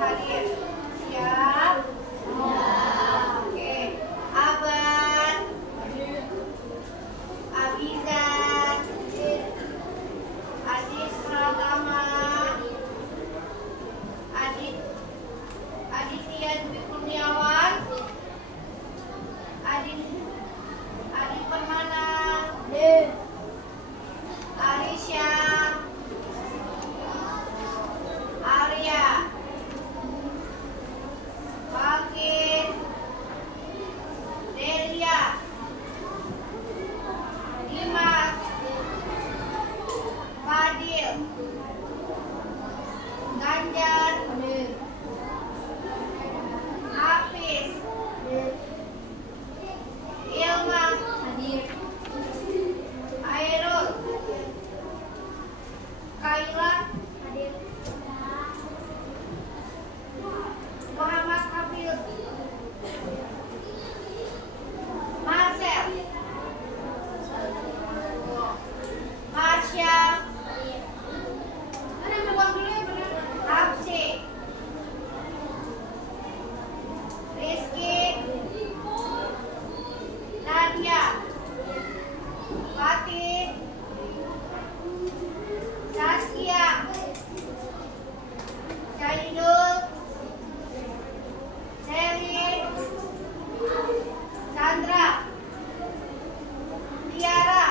hadir. Siap? Oke. Abad, Abizar, Adis Pratama, Aditya Dwi Kurniawan, Adi Permana, Arisya, Arya, Bakir, Delia, Dimas, Fadil, Ganjar, Hafiz, Ilma, Airul, Kaila, Muhammad Hafil, Marcel, Marsha, Hapsi, Rizky, Nadia, Fatih, Saskia, Syahidul, Selin, Sandra, Tiara,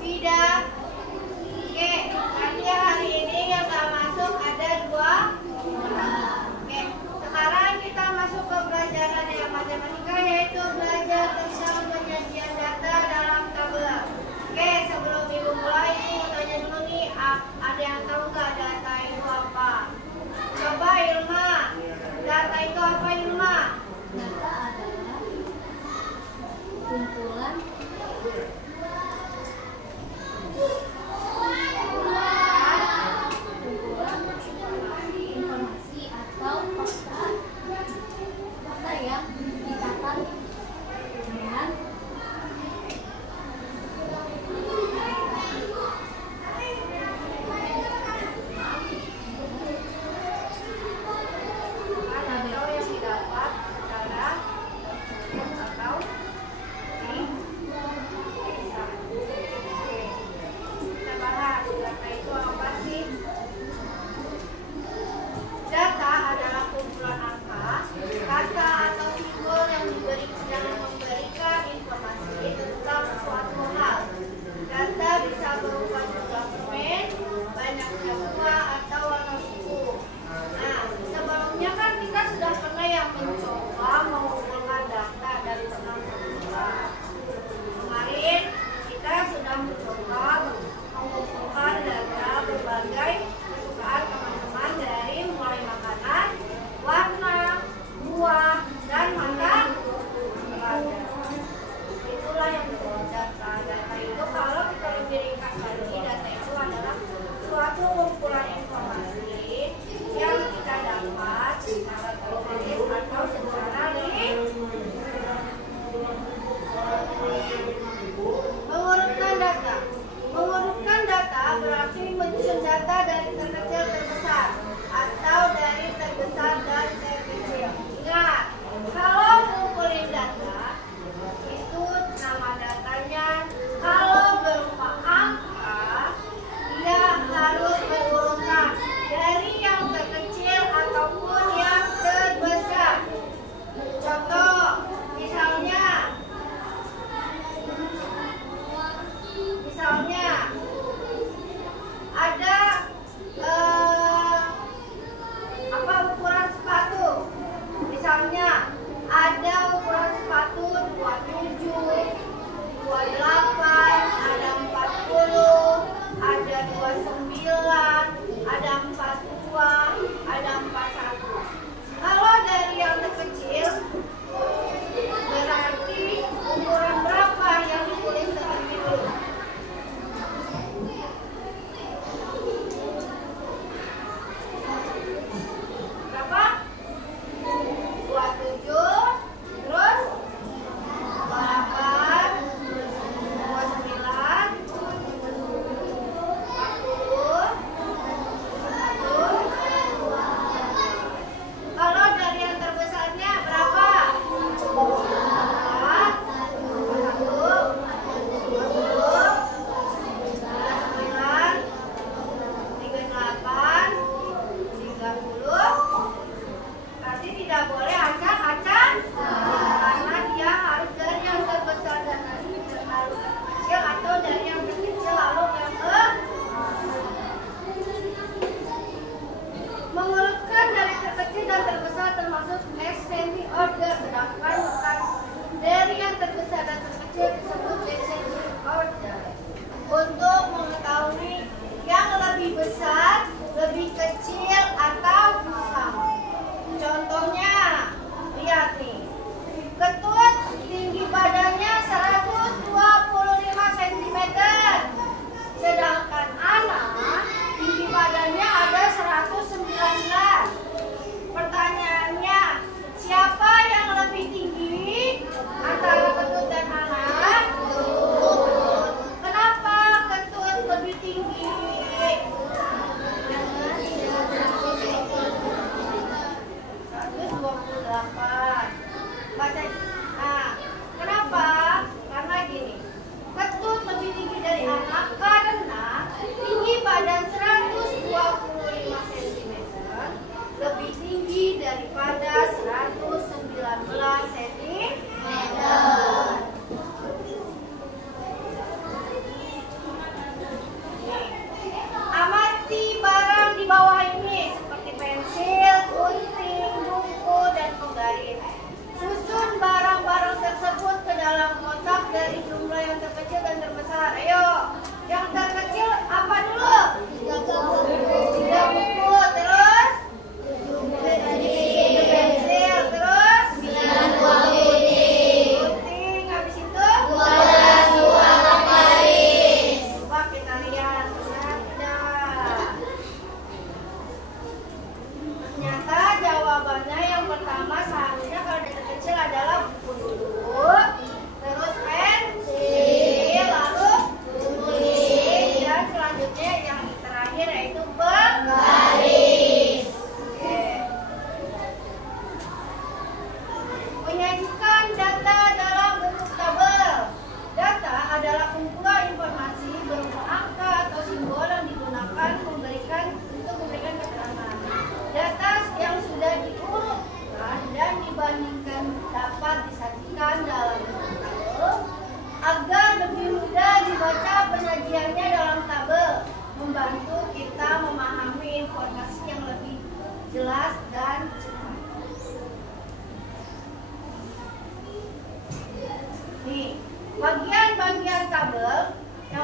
Vida. Oke, nanti hari ini yang gak masuk ada 2 orang. Oke, sekarang kita masuk ke pelajaran yang matematika, yaitu belajar tentang penyajian data dalam tabel. Oke, sebelum ibu mulai, ibu tanya dulu nih, ada yang tahu nggak data itu apa? Coba Ilma, data itu apa Ilma? Data adalah kumpulan informasi atau fakta yang ditata dengan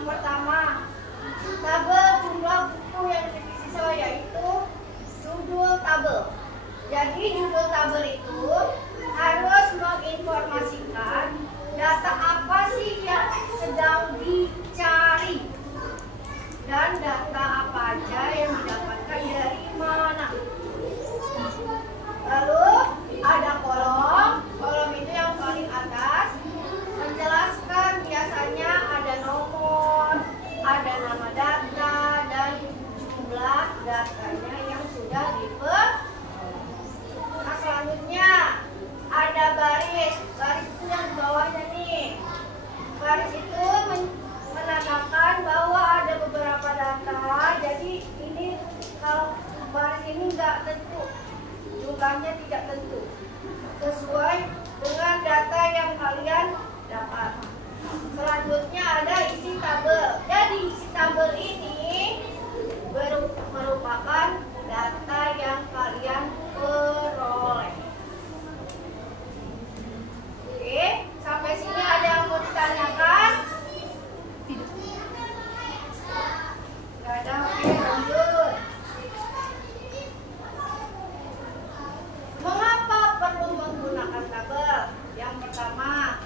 Yang pertama, tabel jumlah buku yang dimiliki siswa, yaitu judul tabel. Jadi judul tabel itu harus menginformasikan data apa sih yang sedang dicari dan data apa aja yang didapatkan dari mana. Lalu ada kolom itu yang paling atas menjelaskan, biasanya ada nomor, ada nama data, dan jumlah datanya yang sudah diperoleh. Nah, selanjutnya ada baris itu yang di bawahnya nih. Baris itu menandakan bahwa ada beberapa data. Jadi ini kalau baris ini nggak tentu, jumlahnya tidak tentu, sesuai dengan data yang kalian dapat. Selanjutnya ada isi tabel. Jadi isi tabel ini merupakan data yang kalian peroleh. Oke, sampai sini ada yang mau ditanyakan? Tidak ada. Oke, lanjut. Mengapa perlu menggunakan tabel? Yang pertama,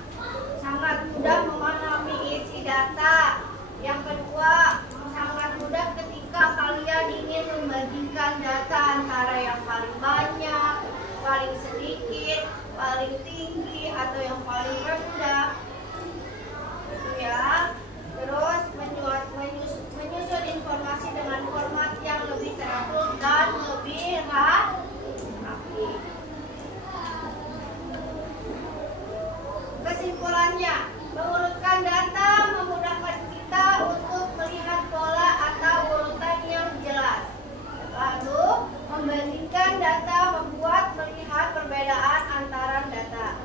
sangat mudah memahami isi data. Yang kedua, sangat mudah ketika kalian ingin membandingkan data antara yang paling banyak, paling sedikit, paling tinggi, atau yang paling rendah. Gitu ya. Terus menyusun informasi dengan format yang lebih teratur dan lebih rapi. Kesimpulannya, mengurutkan data memudahkan kita untuk melihat pola atau urutan yang jelas. Lalu, membandingkan data membuat melihat perbedaan antara data.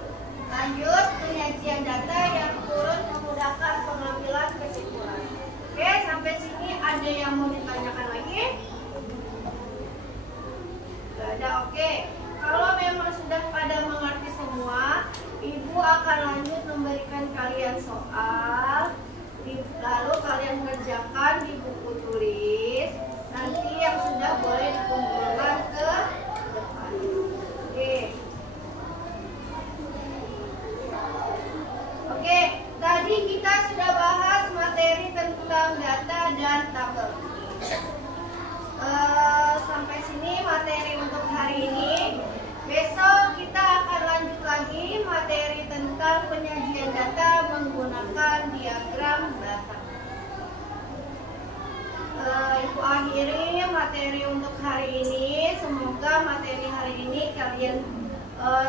Lanjut, penyajian data yang turut memudahkan pengambilan kesimpulan. Oke, sampai sini ada yang mau ditanyakan lagi? Gak ada, oke. Kalau memang sudah pada mengerti semua, Ibu akan lanjut memberikan kalian soal. Lalu kalian kerjakan di buku tulis. Nanti yang sudah boleh dikumpulkan ke depan. Oke. Oke, tadi kita sudah bahas materi tentang data dan tabel. Sampai sini materi untuk hari ini. Besok kita akan lanjut lagi materi tentang penyajian data menggunakan diagram batang. Ibu akhiri materi untuk hari ini. Semoga materi hari ini kalian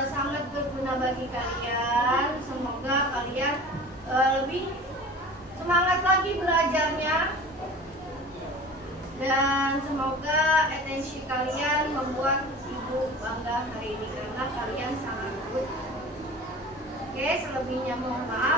sangat berguna bagi kalian. Semoga kalian lebih semangat lagi belajarnya. Dan semoga atensi kalian membuat Ibu bangga hari ini karena kalian sangat good. Oke, selebihnya mohon maaf.